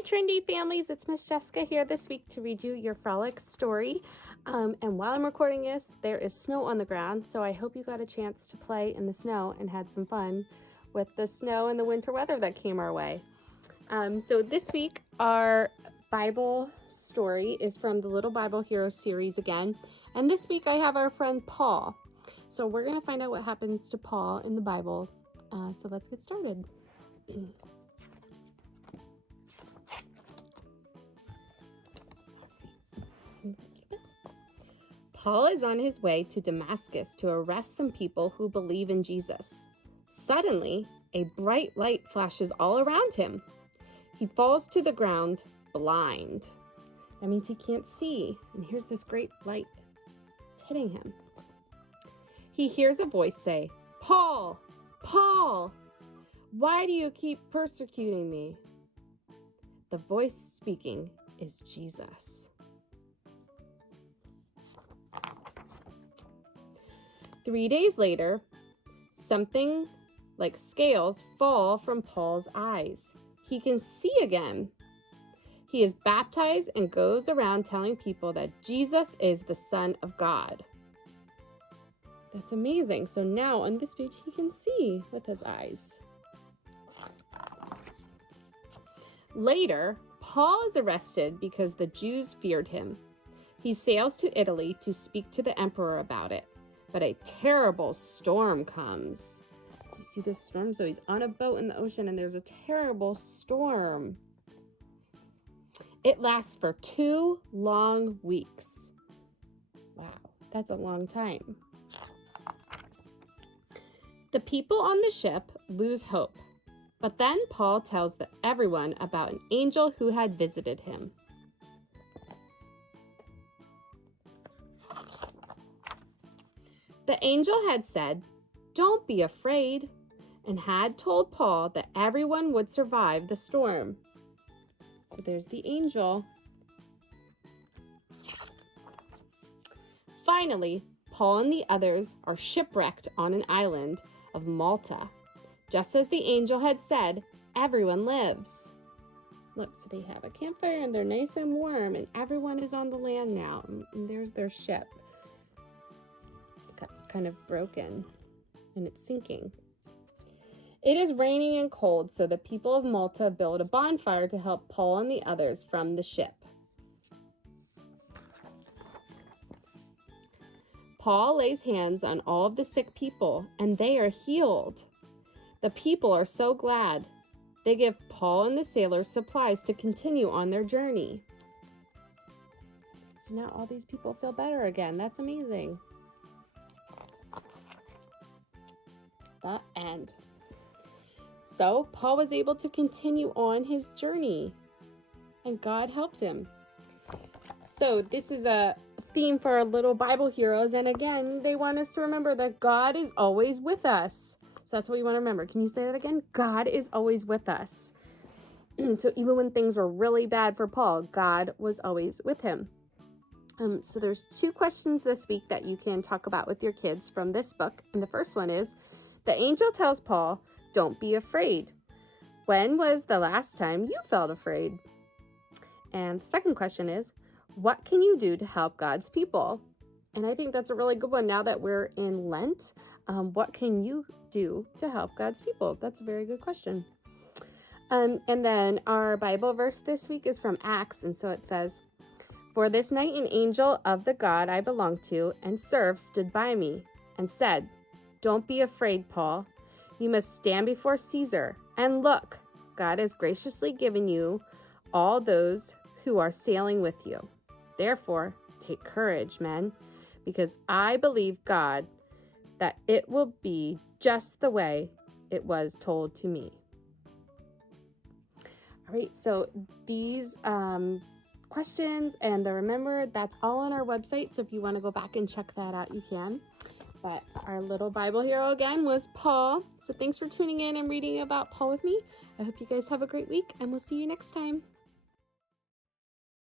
Hi, Trendy families. It's Miss Jessica here this week to read you your frolic story. And while I'm recording this, there is snow on the ground, so I hope you got a chance to play in the snow and had some fun with the snow and the winter weather that came our way. So this week, our Bible story is from the Little Bible Hero series again. And this week, I have our friend Paul. So we're going to find out what happens to Paul in the Bible. So let's get started. Paul is on his way to Damascus to arrest some people who believe in Jesus. Suddenly, a bright light flashes all around him. He falls to the ground, blind. That means he can't see, and here's this great light. It's hitting him. He hears a voice say, "Paul, Paul, why do you keep persecuting me?" The voice speaking is Jesus. 3 days later, something like scales fall from Paul's eyes. He can see again. He is baptized and goes around telling people that Jesus is the Son of God. That's amazing. So now on this page, he can see with his eyes. Later, Paul is arrested because the Jews feared him. He sails to Italy to speak to the emperor about it. But a terrible storm comes. You see this storm? So he's on a boat in the ocean and there's a terrible storm. It lasts for 2 long weeks. Wow, that's a long time. The people on the ship lose hope. But then Paul tells everyone about an angel who had visited him. The angel had said, "Don't be afraid," and had told Paul that everyone would survive the storm. So there's the angel. Finally, Paul and the others are shipwrecked on an island of Malta. Just as the angel had said, everyone lives. Look, so they have a campfire and they're nice and warm, and everyone is on the land now. And there's their ship. Kind of broken, and it's sinking. It is raining and cold, so the people of Malta build a bonfire to help Paul and the others from the ship. Paul lays hands on all of the sick people, and they are healed. The people are so glad. They give Paul and the sailors supplies to continue on their journey. So now all these people feel better again. That's amazing. The end. So Paul was able to continue on his journey, and God helped him. So this is a theme for our little Bible heroes, and again, they want us to remember that God is always with us. So that's what we want to remember. Can you say that again? God is always with us. So even when things were really bad for Paul, God was always with him. So there's 2 questions this week that you can talk about with your kids from this book. And the first one is, the angel tells Paul, "Don't be afraid. When was the last time you felt afraid?" And the second question is, what can you do to help God's people? And I think that's a really good one now that we're in Lent. What can you do to help God's people? That's a very good question. And then our Bible verse this week is from Acts. And so it says, "For this night an angel of the God I belong to and serve stood by me and said, 'Don't be afraid, Paul. You must stand before Caesar. And look, God has graciously given you all those who are sailing with you. Therefore, take courage, men, because I believe God that it will be just the way it was told to me.'" All right, so these questions and remember, that's all on our website. So if you want to go back and check that out, you can. But our little Bible hero again was Paul. So thanks for tuning in and reading about Paul with me. I hope you guys have a great week, and we'll see you next time.